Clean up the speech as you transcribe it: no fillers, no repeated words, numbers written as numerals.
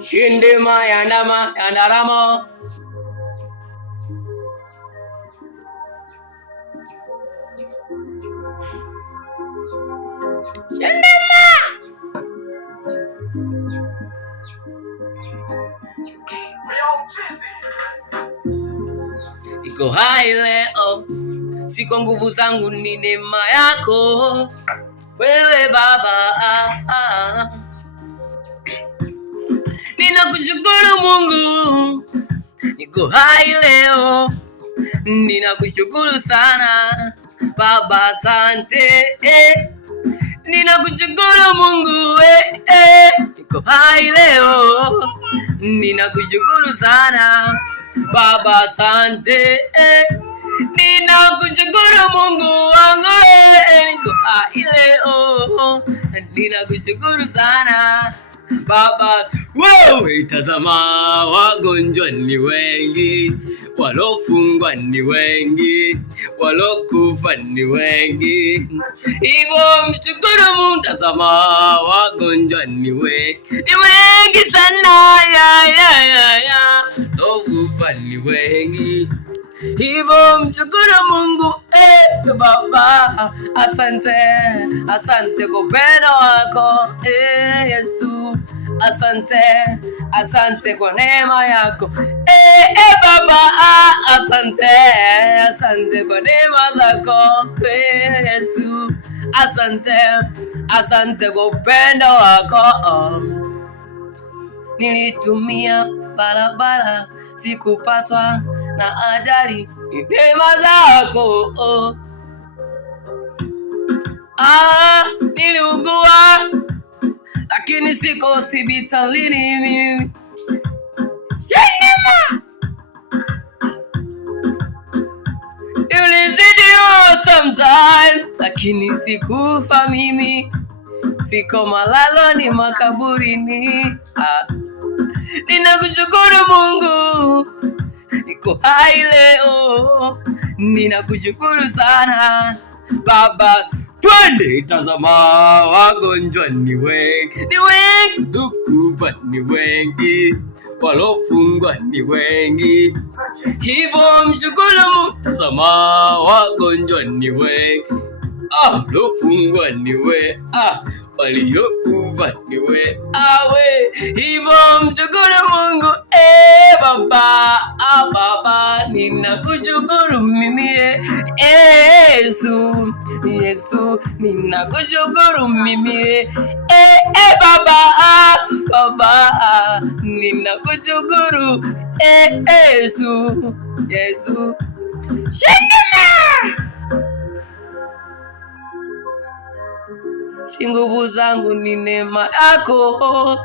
Shindima yandama yandaramo. Shindima. Iko hai leo, si kwa nguvu zangu, ni neema yako wewe Baba. Ninakushukuru Mungu, niko hai leo, ninakushukuru sana Baba, asante. Ninakushukuru Mungu, niko hai leo, ninakushukuru sana Baba, asante. Ninakushukuru Mungu wangu, niko hai leo, ninakushukuru sana Baba. Wewe tazama, wagonjwa ni wengi, walofungwa ni wengi, walokufa ni wengi. Hivyo mshukuru Mungu, tazama, wagonjwa ni wengi sana, walokufa ni wengi. Hivyo mshukuru Mungu, Baba, asante, asante kwa upendo wako, Yesu. Asante, asante kwa neema yako, Baba, asante, asante kwa neema zako, Yesu. Asante, asante kwa upendo wako. Nilitumia barabara, sikupatwa na ajali, ni neema zako. Niliugua lakini siko hospitalini mimi. Neema ilizidi sometimes, lakini sikufa mimi, siko malaloni makaburini. Ninakushukuru Mungu, niko hai leo, ninakushukuru sana Baba. Twende, tazama, wagonjwa ni wengi, dukufa ni wengi, walofungwa ni wengi. Hivyo mshukuru Mungu, tazama, wagonjwa ni wengi, walofungwa ni wengi, waliokufa ni wengi. Hivyo mshukuru Mungu, Baba, Baba, ninakushukuru mimi, Yesu, Yesu, ninakushukuru mimi, Baba, Baba, ninakushukuru, Yesu, Yesu. Shindima, si nguvu zangu, ni neema yako.